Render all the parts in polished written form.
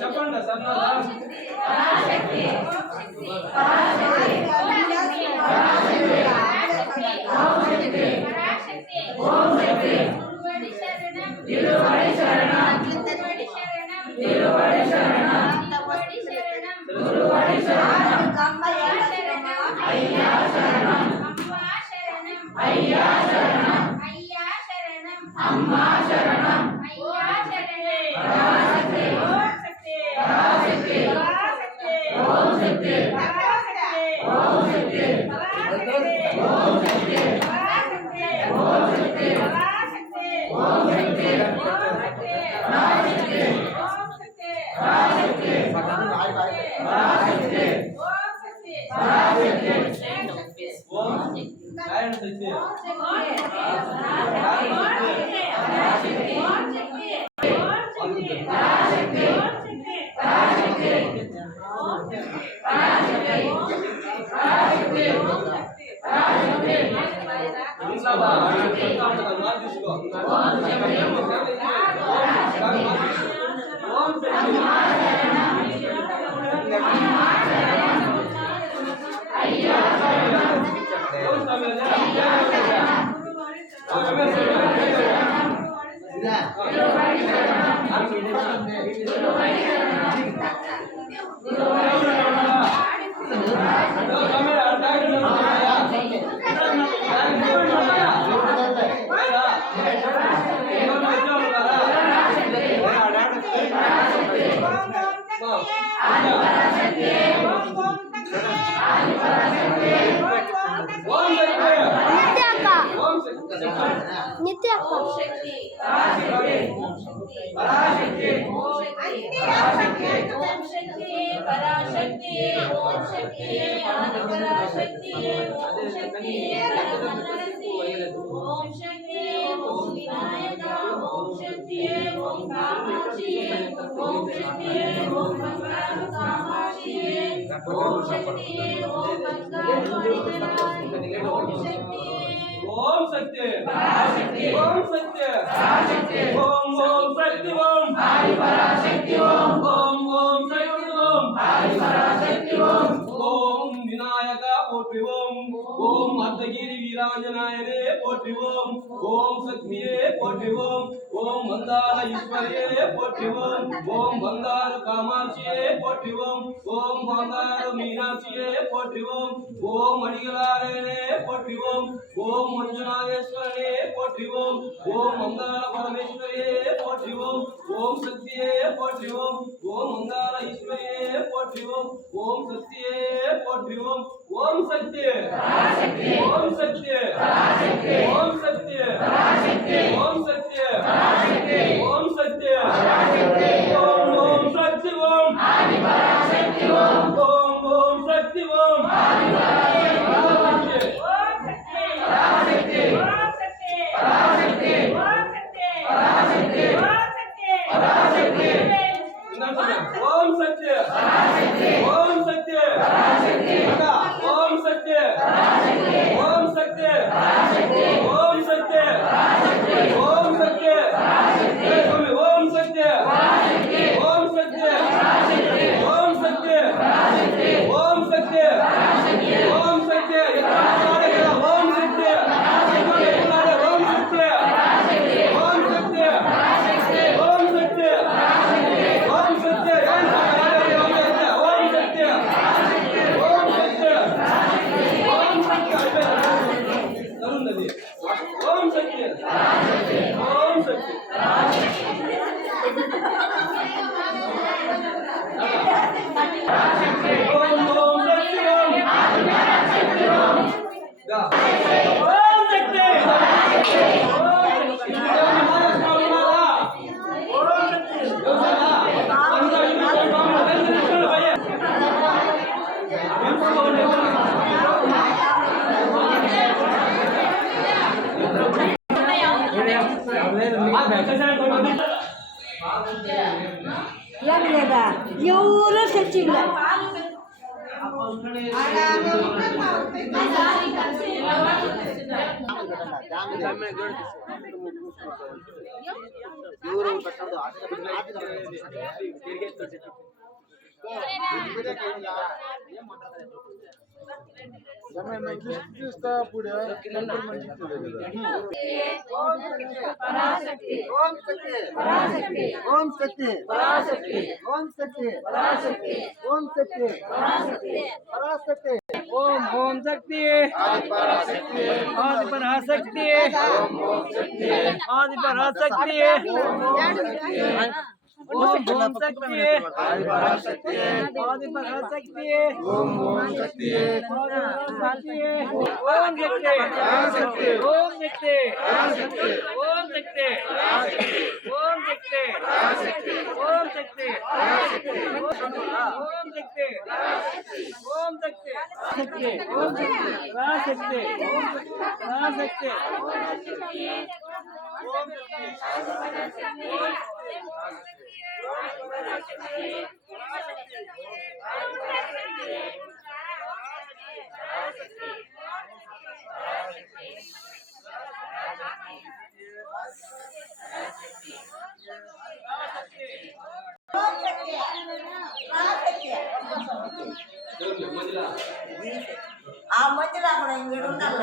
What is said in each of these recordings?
చెప్పండి సార్ नित्य ओम सत्य ओम सत्य ओम ओम सत्य ओम हरि पराशक्ति ओम ओम ओम सत्य ओम हरि पराशक्ति ओम विनायक पोट्रि ओम ओम अद्दगिरि वीरांजनायने पोट्रि ओम शक्तिये पोट्रि ओम मंदार ईश्वरिये पोट्रि ओम बंगार कामाक्षिये पोट्रि ओम बंगार मीनाक्षिये पोट्रि ओम मणिगलारने पोट्रि ओम मंजुनाथेश्वरने पोट्रि ओम मंगल परमेश्वरिये पोट्रि ओम शक्तिये पोट्रि ओम मंगल ईश्वरिये पोट्रि ओम शक्तिये पोट्रि ओम सत्य ओम सत्य ओम सत्य ओम सत्य ओम सत्य ओम ओम सत्य ओम हरि पराशक्ति ओम ओम सत्य ओम हरि पराशक्ति ओम सत्य ओम सत्य ओम सत्य ओम ఎవరు తెచ్చిಲ್ಲ పరాశక్తి ఓం శక్తి పరాశక్తి ఓం శక్తి పరాశక్తి ఓం శక్తి పరాశక్తి ఓం శక్తి పరాశక్తి పరాశక్తి ఓం ఓం శక్తి ఆది పరాశక్తి ఆది పరాశక్తి ఓం ఓం శక్తి ఆది పరాశక్తి ఆది పరాశక్తి ఓం ఓం శక్తి ఓం శక్తి ఓం శక్తి ఓం శక్తి ఓం శక్తి ఓం శక్తి ఓం శక్తి ఓం శక్తి శక్తి ఓం శక్తి పరాశక్తి పరాశక్తి ఓం ఆ మధ్యలో అక్కడ ఇంకేడు ఉండాలి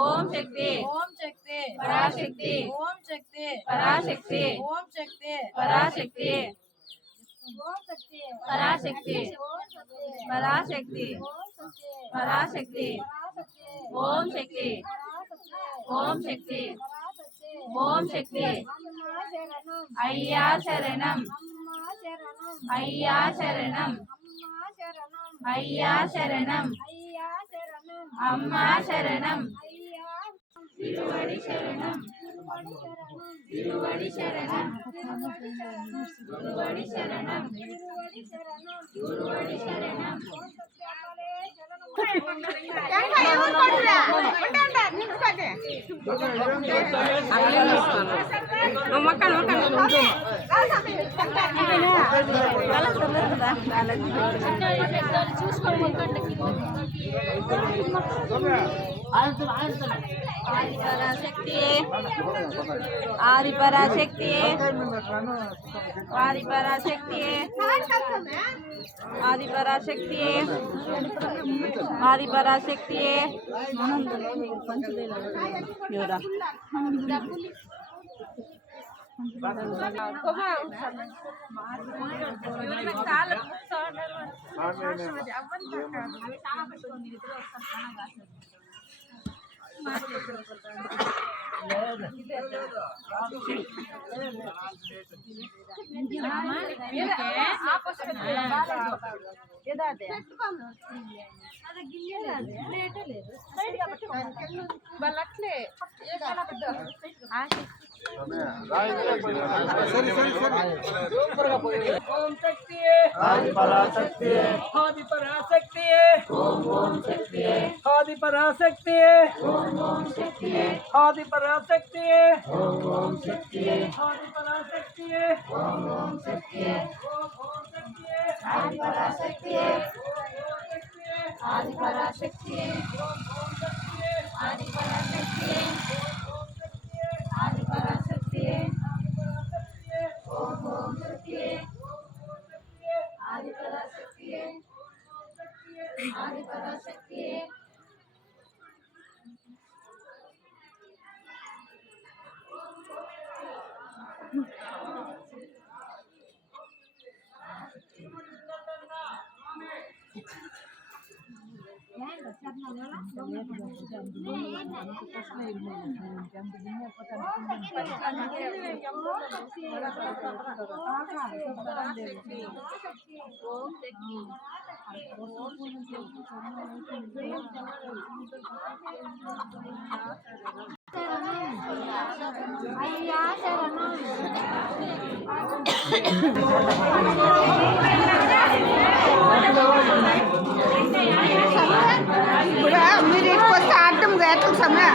ఓం శక్తి ఓం శక్తి పరాశక్తి ఓం శక్తి పరాశక్తి ఓం శక్తి పరాశక్తి పరాశక్తి పరాశక్తి పరాశక్తి ఓం శక్తి ఓం శక్తి ఓం శక్తి అయ్యా శరణం అయ్యా శరణం అయ్యా శరణం అమ్మా శరణం తిరువడి శరణం తిరువడి శరణం తిరువడి శరణం తిరువడి శరణం ఆది పరాశక్తి ఆది పరాశక్తి ఆది పరాశక్తి ఆది పరాశక్తి వాళ్ళట్లే ఓం శక్తి ఆది పరాశక్తి ఆది పరాశక్తి ఓం ఓం శక్తి ఆది పరాశక్తి ఓం ఓం శక్తి ఆది పరాశక్తి ఓం ఓం శక్తి ఆది పరాశక్తి ఓం ఓం శక్తి ఓం ఓం శక్తి ఆది పరాశక్తి ఆది పరాశక్తి ఓం ఓం శక్తి ఆది పరాశక్తి ఆది పరాశక్తి ఓం ఓం శక్తి ఆది పరాశక్తి ఆది పరాశక్తి అయ్యా శరణం మీరు ఎక్కువ అర్థం ఎట్లా సమయ